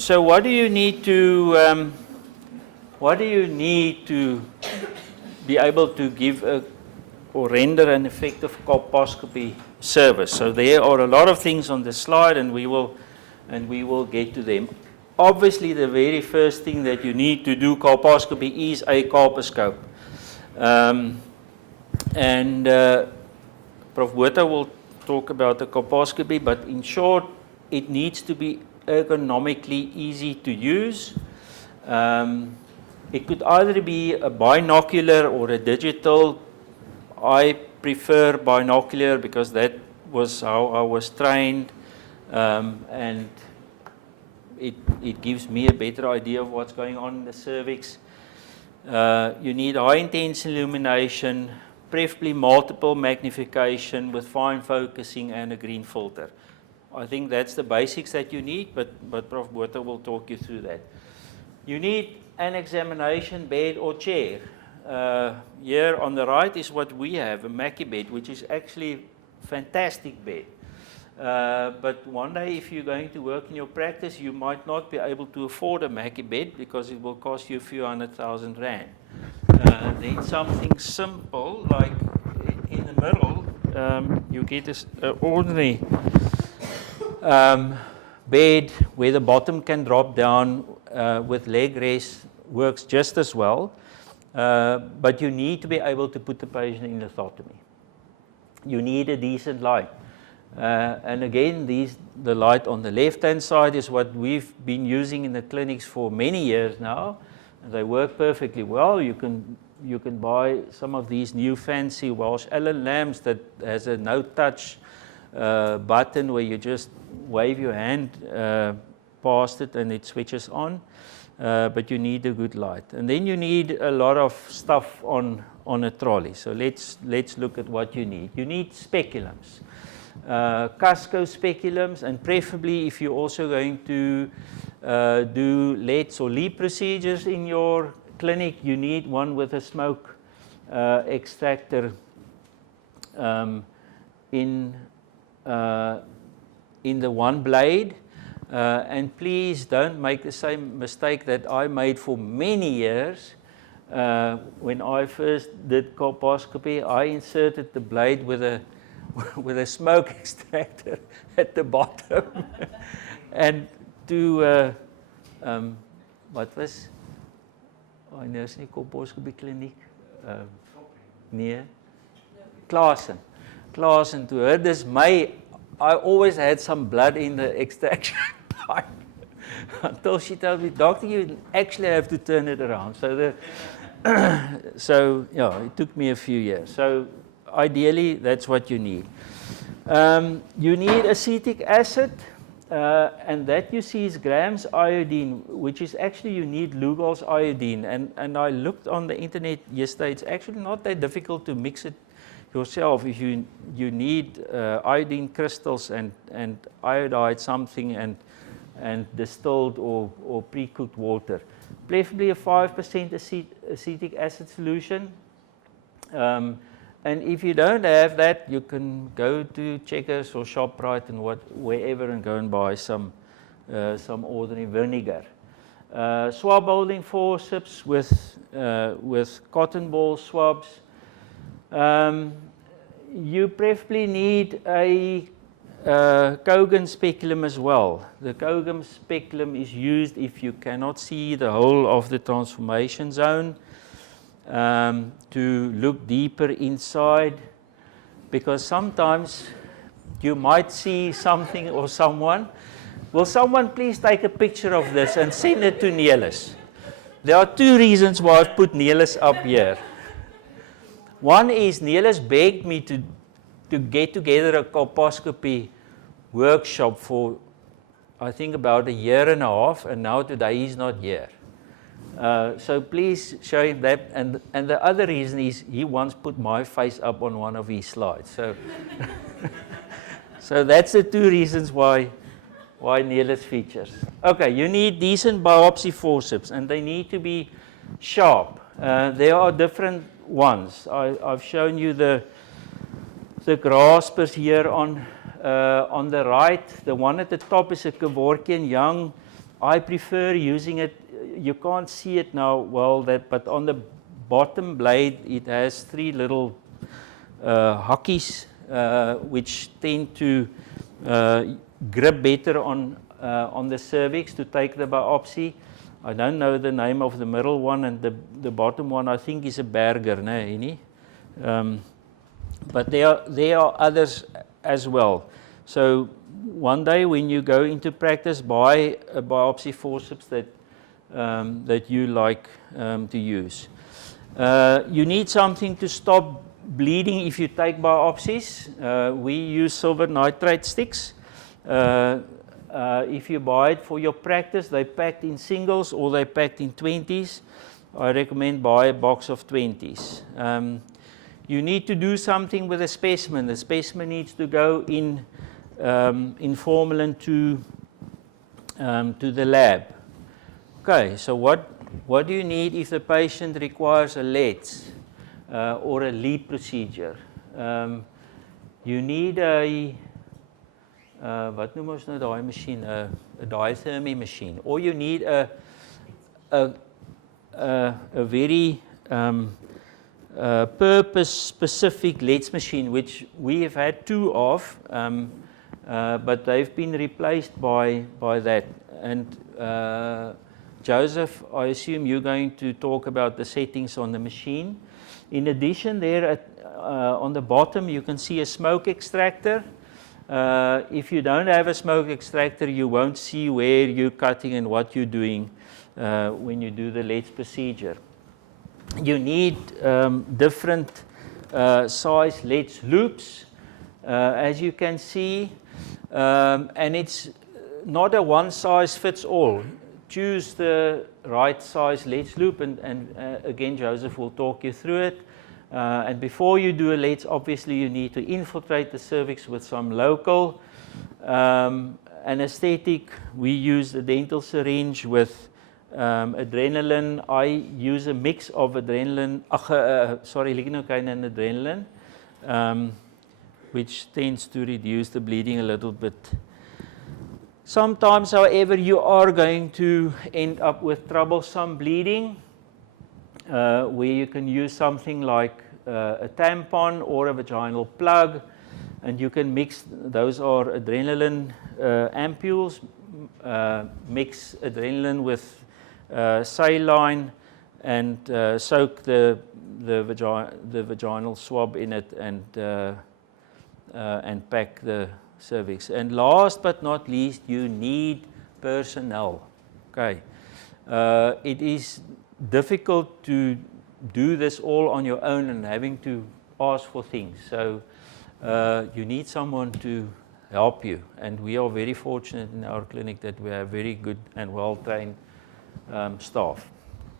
So what do you need to be able to give or render an effective colposcopy service? So there are a lot of things on the slide, and we will get to them. Obviously, the very first thing that you need to do colposcopy is a colposcope. Prof. Botha will talk about the colposcopy, but in short, it needs to be ergonomically easy to use. It could either be a binocular or a digital. I prefer binocular because that was how I was trained, and it gives me a better idea of what's going on in the cervix. You need high intense illumination, preferably multiple magnification with fine focusing and a green filter. I think that's the basics that you need, but Prof. Botha will talk you through that. You need an examination bed or chair. Here on the right is what we have, a Mackie bed, which is actually a fantastic bed. But one day, if you're going to work in your practice, you might not be able to afford a Mackie bed because it will cost you a few $100,000. Then something simple, like in the middle, you get this ordinary bed where the bottom can drop down with leg rest, works just as well. But you need to be able to put the patient in lithotomy. You need a decent light. And again, the light on the left-hand side is what we've been using in the clinics for many years now. They work perfectly well. You can buy some of these new fancy Welsh Allen lamps that has a no-touch button where you just wave your hand past it and it switches on. But you need a good light. And then you need a lot of stuff on a trolley. So let's look at what you need. You need speculums. Casco speculums, and preferably if you're also going to do LEDs or LEEP procedures in your clinic, you need one with a smoke extractor in the one blade. And please don't make the same mistake that I made for many years. When I first did colposcopy, I inserted the blade with a smoke extractor at the bottom. And to, wat was? Oh, nou is nie colposcopy kliniek. Nee. Klaasen, to her dismay, I always had some blood in the extraction pipe. Until she told me, doctor, you actually have to turn it around. So yeah, it took me a few years. So ideally, that's what you need. You need acetic acid, and that you see is grams iodine, which is actually you need Lugol's iodine. And I looked on the internet yesterday. It's actually not that difficult to mix it yourself. If you need iodine crystals and iodide something and distilled or pre-cooked water, preferably a 5% acetic acid solution. And if you don't have that, you can go to Checkers or ShopRite and wherever and go and buy some ordinary vinegar. Swab holding forceps with cotton ball swabs. You preferably need a Kogan speculum as well. The Kogan speculum is used if you cannot see the whole of the transformation zone, to look deeper inside, because sometimes you might see something or someone. Will someone please take a picture of this and send it to Neelis? There are two reasons why I've put Neelis up here. One is Neelis begged me to get together a colposcopy workshop for, I think, about a year and a half, and now today he's not here. So please show him that. And the other reason is he once put my face up on one of his slides. So, so that's the two reasons why Neelis features. Okay, you need decent biopsy forceps, and they need to be sharp. There are different ones. I've shown you the graspers here on the right. The one at the top is a Kevorkian Young I prefer using it. You can't see it now well, but on the bottom blade it has 3 little hockeys which tend to grip better on the cervix to take the biopsy. I don't know the name of the middle one, and the bottom one I think is a Berger, no? But there are others as well. So one day when you go into practice, buy a biopsy forceps that you like to use. You need something to stop bleeding if you take biopsies. We use silver nitrate sticks. If you buy it for your practice, they're packed in singles or they're packed in 20s. I recommend buy a box of 20s. You need to do something with the specimen. The specimen needs to go in formalin to the lab. Okay, so what do you need if the patient requires a LEDS or a LEAP procedure? You need a wat noem ons nou daai masjien, 'n diathermy machine, or you need a very purpose-specific LEDS machine, which we have had 2 of, but they've been replaced by that. And Joseph, I assume you're going to talk about the settings on the machine. In addition, there on the bottom you can see a smoke extractor. If you don't have a smoke extractor, you won't see where you're cutting and what you're doing when you do the LEDS procedure. You need different size LEDS loops, as you can see, and it's not a one size fits all. Choose the right size LEDS loop, and again Joseph will talk you through it. And before you do a LEDS, obviously you need to infiltrate the cervix with some local anesthetic. We use a dental syringe with adrenaline. I use a mix of adrenaline, lignocaine and adrenaline, which tends to reduce the bleeding a little bit. Sometimes, however, you are going to end up with troublesome bleeding, where you can use something like a tampon or a vaginal plug, and you can mix, those are adrenaline ampules, mix adrenaline with saline and soak the vaginal swab in it and pack the cervix. And last but not least, you need personnel. Okay, it is difficult to do this all on your own and having to ask for things. So you need someone to help you, and we are very fortunate in our clinic that we have very good and well-trained staff.